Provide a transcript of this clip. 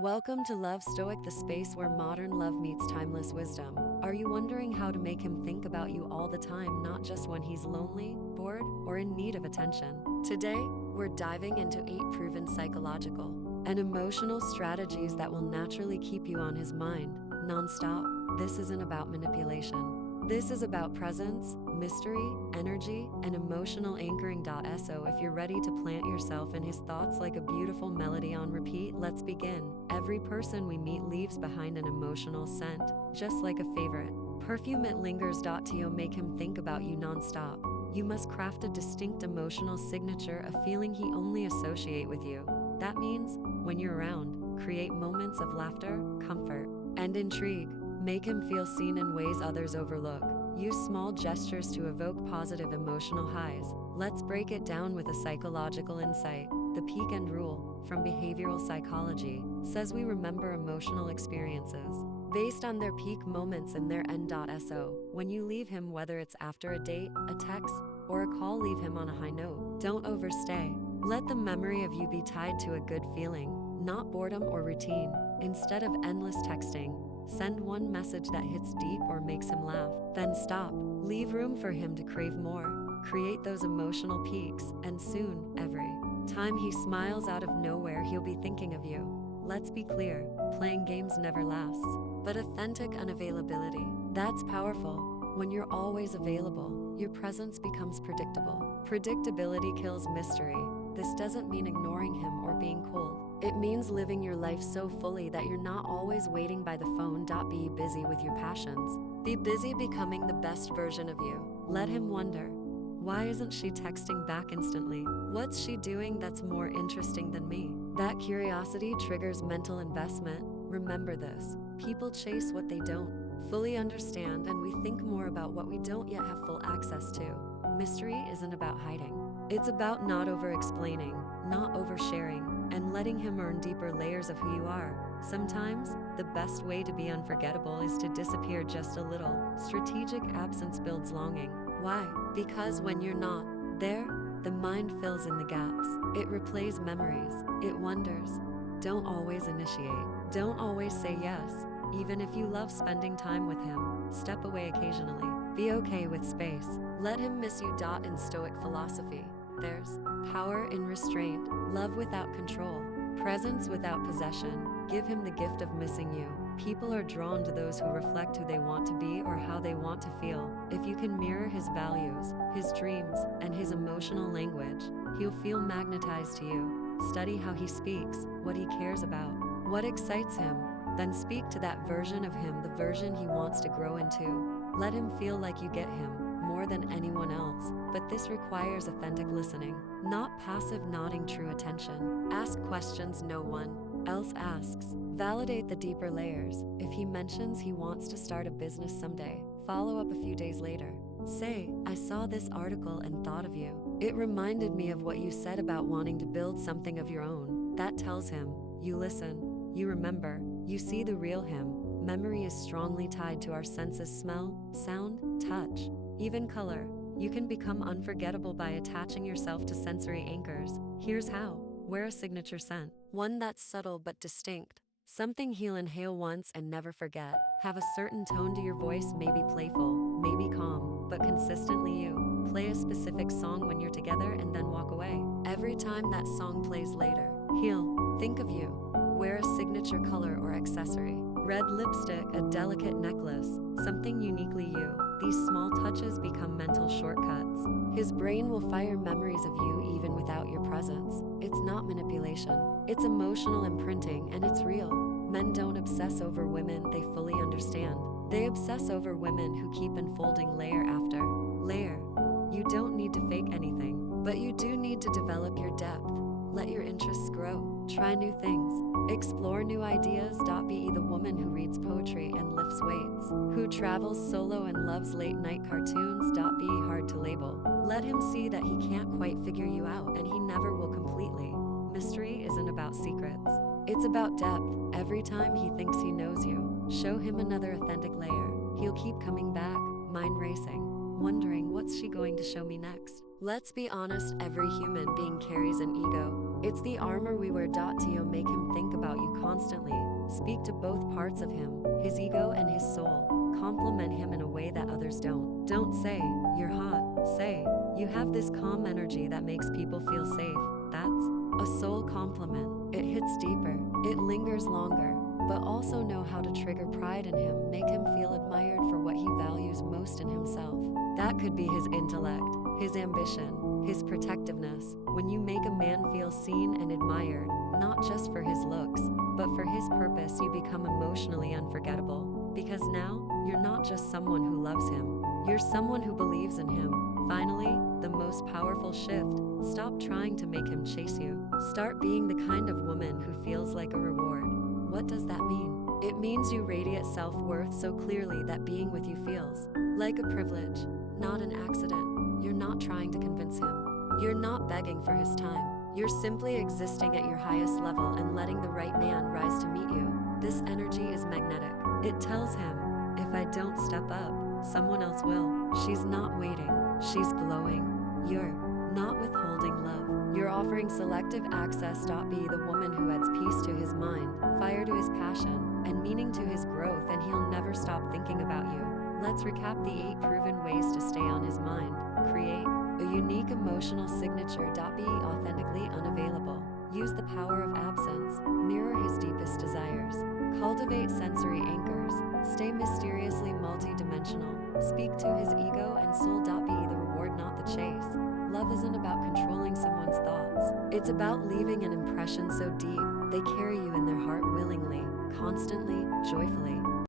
Welcome to Love Stoic, the space where modern love meets timeless wisdom. Are you wondering how to make him think about you all the time, not just when he's lonely, bored, or in need of attention? Today, we're diving into 8 proven psychological and emotional strategies that will naturally keep you on his mind, nonstop. This isn't about manipulation. This is about presence, mystery, energy, and emotional anchoring. So if you're ready to plant yourself in his thoughts like a beautiful melody on repeat, let's begin. Every person we meet leaves behind an emotional scent, just like a favorite perfume. It lingers. To make him think about you nonstop, you must craft a distinct emotional signature, a feeling he only associate with you. That means, when you're around, create moments of laughter, comfort, and intrigue. Make him feel seen in ways others overlook. Use small gestures to evoke positive emotional highs. Let's break it down with a psychological insight. The peak end rule, from behavioral psychology, says we remember emotional experiences based on their peak moments and their end. So when you leave him, whether it's after a date, a text, or a call, leave him on a high note. Don't overstay. Let the memory of you be tied to a good feeling, not boredom or routine. Instead of endless texting, send one message that hits deep or makes him laugh. Then stop. Leave room for him to crave more. Create those emotional peaks, and soon, every time he smiles out of nowhere, he'll be thinking of you. Let's be clear, playing games never lasts, but authentic unavailability, that's powerful. When you're always available, your presence becomes predictable. Predictability kills mystery. This doesn't mean ignoring him or being cold. It means living your life so fully that you're not always waiting by the phone. Be busy with your passions. Be busy becoming the best version of you. Let him wonder, why isn't she texting back instantly? What's she doing that's more interesting than me? That curiosity triggers mental investment. Remember this, people chase what they don't fully understand, and we think more about what we don't yet have full access to. Mystery isn't about hiding. It's about not over-explaining, not oversharing, and letting him earn deeper layers of who you are. Sometimes, the best way to be unforgettable is to disappear just a little. Strategic absence builds longing. Why? Because when you're not there, the mind fills in the gaps. It replays memories. It wonders. Don't always initiate. Don't always say yes. Even if you love spending time with him, step away occasionally. Be okay with space. Let him miss you. In Stoic philosophy, there's power in restraint, love without control, presence without possession. Give him the gift of missing you. People are drawn to those who reflect who they want to be or how they want to feel. If you can mirror his values, his dreams, and his emotional language, he'll feel magnetized to you. Study how he speaks, what he cares about, what excites him. Then speak to that version of him, the version he wants to grow into. Let him feel like you get him more than anyone else. But this requires authentic listening, not passive nodding. True attention. Ask questions no one else asks. Validate the deeper layers. If he mentions he wants to start a business someday, follow up a few days later. Say, I saw this article and thought of you. It reminded me of what you said about wanting to build something of your own. That tells him you listen, you remember, you see the real him. Memory is strongly tied to our senses: smell, sound, touch, even color. You can become unforgettable by attaching yourself to sensory anchors. Here's how. Wear a signature scent, one that's subtle but distinct. Something he'll inhale once and never forget. Have a certain tone to your voice, maybe playful, maybe calm, but consistently you. Play a specific song when you're together and then walk away. Every time that song plays later, he'll think of you. Wear a signature color or accessory. Red lipstick, a delicate necklace, something uniquely you. These small touches become mental shortcuts. His brain will fire memories of you even without your presence. It's not manipulation. It's emotional imprinting, and it's real. Men don't obsess over women they fully understand. They obsess over women who keep unfolding layer after layer. You don't need to fake anything, but you do need to develop your depth. Let your interests grow. Try new things. Explore new ideas. Be the woman who reads poetry and lifts weights, who travels solo and loves late-night cartoons. Be hard to label. Let him see that he can't quite figure you out, and he never will completely. Mystery isn't about secrets. It's about depth. Every time he thinks he knows you, show him another authentic layer. He'll keep coming back, mind racing, wondering, what's she going to show me next? Let's be honest, every human being carries an ego. It's the armor we wear. To make him think about you constantly. Speak to both parts of him, his ego and his soul. Compliment him in a way that others don't. Don't say, "You're hot." Say, "You have this calm energy that makes people feel safe." That's a soul compliment. It hits deeper, it lingers longer. But also know how to trigger pride in him, make him feel admired for what he values most in himself. That could be his intellect, his ambition, his protectiveness. When you make a man feel seen and admired, not just for his looks, but for his purpose, you become emotionally unforgettable. Because now, you're not just someone who loves him, you're someone who believes in him. Finally, the most powerful shift: stop trying to make him chase you. Start being the kind of woman who feels like a reward. What does that mean? It means you radiate self-worth so clearly that being with you feels like a privilege, not an accident. You're not trying to convince him. You're not begging for his time. You're simply existing at your highest level and letting the right man rise to meet you. This energy is magnetic. It tells him, if I don't step up, someone else will. She's not waiting. She's glowing. You're not withholding love. You're offering selective access. Be the woman who adds peace to his mind, fire to his passion, and meaning to his growth, and he'll never stop thinking about you. Let's recap the 8 proven ways to stay on his mind. Create a unique emotional signature. Be authentically unavailable. Use the power of absence. Mirror his deepest desires. Cultivate sensory anchors. Stay mysteriously multidimensional. Speak to his ego and soul. Be the reward, not the chase. Love isn't about controlling someone's thoughts. It's about leaving an impression so deep they carry you in their heart willingly, constantly, joyfully.